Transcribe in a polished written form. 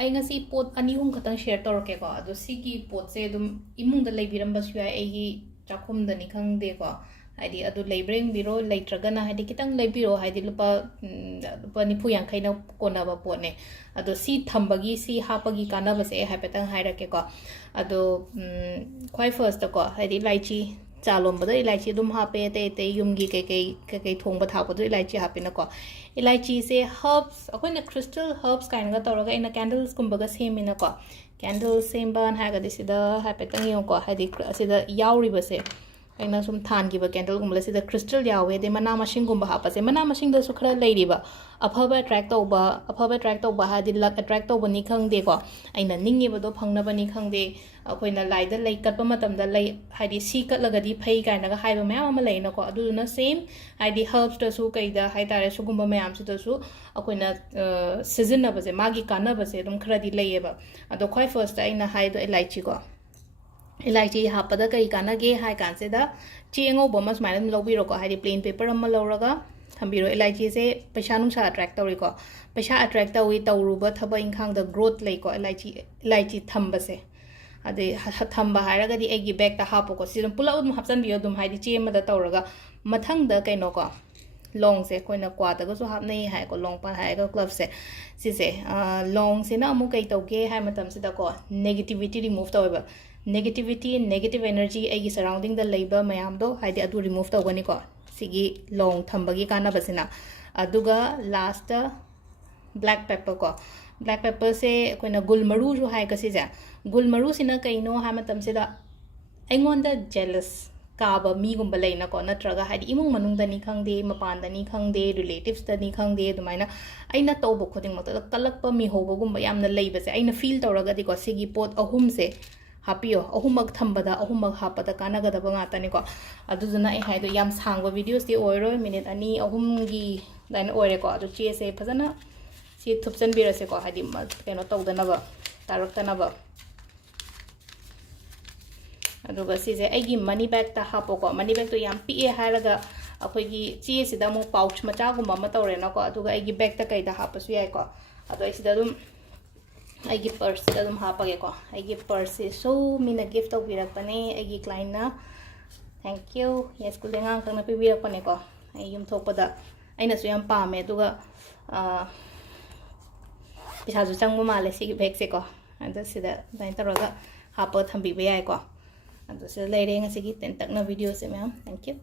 ꯑꯩ ꯉꯁꯤ ꯄꯣꯠ ꯑꯅꯤ ꯑꯍꯨꯝ ꯈꯛꯇꯪ ꯁꯦꯌꯔ ꯇꯧꯔꯛꯀꯦꯀꯣ ꯑꯗꯣ ꯁꯤꯒꯤ ꯄꯣꯠꯁꯦ ꯑꯗꯨꯝ ꯏꯃꯨꯡꯗ ꯂꯩꯕꯤꯔꯝꯕꯁꯨ ꯌꯥꯏ ꯑꯩꯒꯤ ꯆꯥꯛꯈꯨꯝꯗꯅꯤ ꯈꯪꯗꯦꯀꯣ ꯍꯥꯏꯗꯤ ꯑꯗꯨ ꯂꯩꯕ꯭ꯔꯥ ꯌꯦꯡꯕꯤꯔꯣ ꯂꯩꯇ꯭ꯔꯒꯅ ꯍꯥꯏꯗꯤ ꯈꯤꯇꯪ ꯂꯩꯕꯤꯔꯣ ꯍꯥꯏꯗꯤ ꯂꯨꯄꯥ ꯅꯤꯐꯨ ꯌꯥꯡꯈꯩꯅ ꯀꯣꯟꯅꯕ ꯄꯣꯠꯅꯦ ꯑꯗꯣ ꯁꯤ ꯊꯝꯕꯒꯤ ꯁꯤ ꯍꯥꯞꯄꯒꯤ ꯀꯥꯟꯅꯕꯁꯦ ꯑꯩ ꯍꯥꯏꯐꯦꯠꯇꯪ ꯍꯥꯏꯔꯛꯀꯦꯀꯣ ꯑꯗꯣ ꯈ꯭ꯋꯥꯏ ꯐꯥꯔꯁꯇꯀꯣ ꯍꯥꯏꯗꯤ ꯏꯂꯥꯏꯆꯤ ꯆꯥ ꯂꯣꯟꯕꯗ ꯏꯂꯥꯏꯆꯤ ꯑꯗꯨꯝ ꯍꯥꯞꯄꯦ ꯑꯇꯩ ꯑꯇꯩ ꯌꯨꯝꯒꯤ ꯀꯩꯀꯩ ꯊꯣꯡꯕ ꯊꯥꯛꯄꯗꯣ ꯏꯂꯥꯏꯆꯤ ꯍꯥꯞꯄꯤꯅꯀꯣ ꯏꯂꯥꯏꯆꯤꯁꯦ ꯍꯔꯕꯁ ꯑꯩꯈꯣꯏꯅ ꯈ꯭ꯔꯤꯁꯇꯜ ꯍꯔꯕꯁ ꯀꯥꯏꯅꯒ ꯇꯧꯔꯒ ꯑꯩꯅ ꯀꯦꯟꯗꯜꯁꯀꯨꯝꯕꯒ ꯁꯦꯝꯃꯤꯅꯀꯣ ꯀꯦꯟꯗꯜ ꯁꯦꯝꯕꯅ ꯍꯥꯏꯔꯒꯗꯤ ꯁꯤꯗ ꯍꯥꯏꯐꯦꯠꯇꯪ ꯌꯦꯡꯉꯨꯀꯣ ꯍꯥꯏꯗꯤ ꯑꯁꯤꯗ ꯌꯥꯎꯔꯤꯕꯁꯦ ꯑꯩꯅ ꯁꯨꯝ ꯊꯥꯟꯈꯤꯕ ꯀꯦꯟꯗꯜꯒꯨꯝꯕꯗ ꯁꯤꯗ ꯈ꯭ꯔꯤꯁꯇꯜ ꯌꯥꯎꯋꯦ ꯑꯗꯩ ꯃꯅꯥ ꯃꯁꯤꯡꯒꯨꯝꯕ ꯍꯥꯞꯄꯁꯦ ꯃꯅꯥ ꯃꯁꯤꯡꯗꯁꯨ ꯈꯔ ꯂꯩꯔꯤꯕ ꯑꯐꯕ ꯑꯦꯇ꯭ꯔꯦꯛ ꯇꯧꯕ ꯍꯥꯏꯗꯤ ꯂꯛ ꯑꯦꯇ꯭ꯔꯦꯛ ꯇꯧꯕꯅꯤ ꯈꯪꯗꯦꯀꯣ ꯑꯩꯅ ꯅꯤꯡꯉꯤꯕꯗꯣ ꯐꯪꯅꯕꯅꯤ ꯈꯪꯗꯦ ꯑꯩꯈꯣꯏꯅ ꯂꯥꯏꯗ ꯂꯩ ꯀꯠꯄ ꯃꯇꯝꯗ ꯂꯩ ꯍꯥꯏꯗꯤ ꯁꯤ ꯀꯠꯂꯒꯗꯤ ꯐꯩ ꯀꯥꯏꯅꯒ ꯍꯥꯏꯕ ꯃꯌꯥꯝ ꯑꯃ ꯂꯩꯅꯀꯣ ꯑꯗꯨꯗꯨꯅ ꯁꯦꯝ ꯍꯥꯏꯗꯤ ꯍꯔꯕꯁꯇꯁꯨ ꯀꯩꯗ ꯍꯥꯏꯇꯥꯔꯦ ꯁꯤꯒꯨꯝꯕ ꯃꯌꯥꯝꯁꯤꯗꯁꯨ ꯑꯩꯈꯣꯏꯅ ꯁꯤꯖꯤꯟꯅꯕꯁꯦ ꯃꯥꯒꯤ ꯀꯥꯟꯅꯕꯁꯦ ꯑꯗꯨꯝ ꯈꯔꯗꯤ ꯂꯩꯌꯦꯕ ꯑꯗꯣ ꯈ꯭ꯋꯥꯏ ꯐꯥꯔꯁꯇ ꯑꯩꯅ ꯍꯥꯏꯗꯣ ꯏꯂꯥꯏꯆꯤꯀꯣ ꯏꯂꯥꯏꯆꯤ ꯍꯥꯞꯄꯗ ꯀꯩ ꯀꯥꯟꯅꯒꯦ ꯍꯥꯏ ꯀꯥꯟꯁꯤꯗ ꯆꯦ ꯑꯉꯧꯕ ꯑꯃ ꯁꯨꯃꯥꯏꯅ ꯑꯗꯨꯝ ꯂꯧꯕꯤꯔꯣꯀꯣ ꯍꯥꯏꯗꯤ ꯄ꯭ꯂꯦꯟ ꯄꯦꯄꯔ ꯑꯃ ꯂꯧꯔꯒ ꯊꯝꯕꯤꯔꯣ ꯏꯂꯥꯏꯆꯤꯁꯦ ꯄꯩꯁꯥ ꯅꯨꯡꯁꯥ ꯑꯦꯇ꯭ꯔꯦꯛ ꯇꯧꯔꯤꯀꯣ ꯄꯩꯁꯥ ꯑꯦꯇ꯭ꯔꯦꯛ ꯇꯧꯏ ꯇꯧꯔꯨꯕ ꯊꯕꯛ ꯏꯪꯈꯥꯡꯗ ꯒ꯭ꯔꯣꯠ ꯂꯩꯀꯣ ꯏꯂꯥꯏꯆꯤ ꯊꯝꯕꯁꯦ ꯑꯗꯩ ꯊꯝꯕ ꯍꯥꯏꯔꯒꯗꯤ ꯑꯩꯒꯤ ꯕꯦꯛꯇ ꯍꯥꯞꯄꯣꯀꯣ ꯁꯤ ꯑꯗꯨꯝ ꯄꯨꯂꯞ ꯑꯗꯨم ꯍꯥꯞꯆꯤꯟꯕꯤꯌꯣ ꯑꯗꯨꯝ ꯍꯥꯏꯗꯤ ꯆꯦ ꯑꯃꯗ ꯇꯧꯔꯒ ꯃꯊꯪꯗ ꯀꯩꯅꯣꯀꯣ ꯂꯣꯡꯁꯦ ꯑꯩꯈꯣꯏꯅ ꯀ꯭ꯋꯥꯗꯒꯁꯨ ꯍꯥꯞꯅꯩ ꯍꯥꯏꯀꯣ ꯂꯣꯡꯄꯥꯟ ꯍꯥꯏꯔꯒ ꯀ꯭ꯂꯕꯁꯦ ꯁꯤꯁꯦ ꯂꯣꯡꯁꯤꯅ ꯑꯃꯨꯛ ꯀꯩ ꯇꯧꯒꯦ ꯍꯥꯏ ꯃꯇꯝꯁꯤꯗꯀꯣ ꯅꯦꯒꯦꯇꯤꯕꯤꯇꯤ ꯔꯤꯃꯨꯚ ꯇꯧꯋꯦꯕ ꯅꯦꯒꯦꯇꯤቭ ꯑꯦꯅꯔꯖꯤ ꯑꯩꯒꯤ ꯁꯔꯥꯎꯟꯗꯤꯡꯗ ꯂꯩꯕ ꯃꯌꯥꯝꯗꯣ ꯍꯥꯏꯗꯤ ꯑꯗꯨ ꯔꯤꯃꯨꯚ ꯇꯧꯒꯅꯤꯀꯣ ꯁꯤꯒꯤ ꯂꯣꯡ ꯊꯝꯕꯒꯤ ꯀꯥꯟꯅꯕꯁꯤꯅ ꯑꯗꯨꯒ ꯂꯥꯁꯇ ꯕ꯭ꯂꯦꯛ ꯄꯦꯄꯔ ꯀꯣ ꯕ꯭ꯂꯦꯛ ꯄꯦꯄꯔꯁꯦ ꯑꯩꯈꯣꯏꯅ ꯒꯨꯜ ꯃꯔꯨꯁꯨ ꯍꯥꯏꯀꯣ ꯁꯤꯁꯦ ꯒꯨꯜ ꯃꯔꯨꯁꯤꯅ ꯀꯩꯅꯣ ꯍꯥꯏ ꯃꯇꯝꯁꯤꯗ ꯑꯩꯉꯣꯟꯗ ꯖꯦꯂꯁ ꯀꯥꯕ ꯃꯤꯒꯨꯝꯕ ꯂꯩꯅꯀꯣ ꯅꯠꯇ꯭ꯔꯒ ꯍꯥꯏꯗꯤ ꯏꯃꯨꯡ ꯃꯅꯨꯡꯗꯅꯤ ꯈꯪꯗꯦ ꯃꯄꯥꯟꯗꯅꯤ ꯈꯪꯗꯦ ꯔꯤꯂꯦꯇꯤቭꯁꯇꯅꯤ ꯈꯪꯗꯦ ꯑꯗꯨꯃꯥꯏꯅ ꯑꯩꯅ ꯇꯧꯕ ꯈꯨꯗꯤꯡꯃꯛꯇꯗ ꯀꯜꯂꯛꯄ ꯃꯤꯍꯧꯕꯒꯨꯝꯕ ꯌꯥꯝꯅ ꯂꯩꯕꯁꯦ ꯑꯩꯅ ꯐꯤꯜ ꯇꯧꯔꯒꯗꯤꯀꯣ ꯁꯤꯒꯤ ꯄꯣꯠ ꯑꯍꯨꯝꯁꯦ ꯍꯥꯞꯄꯤꯌꯣ ꯑꯍꯨꯝꯃꯛ ꯊꯝꯕꯗ ꯑꯍꯨꯝꯃꯛ ꯍꯥꯞꯄꯗ ꯀꯥꯟꯅꯒꯗꯕ ꯉꯥꯛꯇꯅꯤꯀꯣ ꯑꯗꯨꯗꯨꯅ ꯑꯩ ꯍꯥꯏꯗꯣ ꯌꯥꯝ ꯁꯥꯡꯕ ꯚꯤꯗꯤꯑꯣꯁꯇꯤ ꯑꯣꯏꯔꯣꯏ ꯃꯤꯅꯤꯠ 2-3ꯒꯤ ꯑꯗꯨꯃꯥꯏꯅ ꯑꯣꯏꯔꯦꯀꯣ ꯑꯗꯣ ꯆꯦꯁꯦ ꯐꯖꯅ ꯁꯤ ꯊꯨꯞꯆꯟꯕꯤꯔꯁꯦꯀꯣ ꯍꯥꯏꯗꯤ ꯀꯩꯅꯣ ꯇꯧꯗꯅꯕ ꯇꯥꯔꯛꯇꯅꯕ ꯑꯗꯨꯒ ꯁꯤꯁꯦ ꯑꯩꯒꯤ ꯃꯅꯤ ꯕꯦꯛꯇ ꯍꯥꯞꯄꯣꯀꯣ ꯃꯅꯤ ꯕꯦꯛꯇꯣ ꯌꯥꯝ ꯄꯤꯛꯑꯦ ꯍꯥꯏꯔꯒ ꯑꯩꯈꯣꯏꯒꯤ ꯆꯦꯁꯤꯗ ꯑꯃꯨꯛ ꯄꯥꯎꯆ ꯃꯆꯥꯒꯨꯝꯕ ꯑꯃ ꯇꯧꯔꯦꯅꯀꯣ ꯑꯗꯨꯒ ꯑꯩꯒꯤ ꯕꯦꯛꯇ ꯀꯩꯗ ꯍꯥꯞꯄꯁꯨ ꯌꯥꯏꯀꯣ ꯑꯗꯣ ꯑꯩ ꯁꯤꯗ ꯑꯗꯨꯝ ꯑꯩꯒꯤ ꯄꯔꯁꯁꯤꯗ ꯑꯗꯨꯝ ꯍꯥꯞꯄꯒꯦꯀꯣ ꯑꯩꯒꯤ ꯄꯔꯁꯁꯤꯁꯨ ꯃꯤꯅ ꯒꯤꯐꯠ ꯇꯧꯕꯤꯔꯛꯄꯅꯦ ꯑꯩꯒꯤ ꯀ꯭ꯂꯥꯏꯟꯠꯅ ꯊꯦꯡꯛ ꯌꯨ ꯁ꯭ꯀꯨꯜꯗ ꯑꯉꯥꯡꯈꯛꯅ ꯄꯤꯕꯤꯔꯛꯄꯅꯦꯀꯣ ꯑꯩ ꯌꯨꯝꯊꯣꯛꯄꯗ ꯑꯩꯅꯁꯨ ꯌꯥꯝ ꯄꯥꯝꯃꯦ ꯑꯗꯨꯒ ꯄꯩꯁꯥꯁꯨ ꯆꯪꯕ ꯃꯥꯜꯂꯦ ꯁꯤꯒꯤ ꯕꯦꯛꯁꯦꯀꯣ ꯑꯗꯣ ꯁꯤꯗ ꯑꯗꯨꯃꯥꯏꯅ ꯇꯧꯔꯒ ꯍꯥꯞꯄꯒ ꯊꯝꯕꯤꯕ ꯌꯥꯏꯀꯣ ꯑꯗꯣ ꯁꯤꯗ ꯂꯩꯔꯦ ꯉꯁꯤꯒꯤ ꯇꯦꯟꯇꯛꯅ ꯚꯤꯗꯤꯑꯣꯁꯦ ꯃꯌꯥꯝ ꯊꯦꯡꯛ ꯌꯨ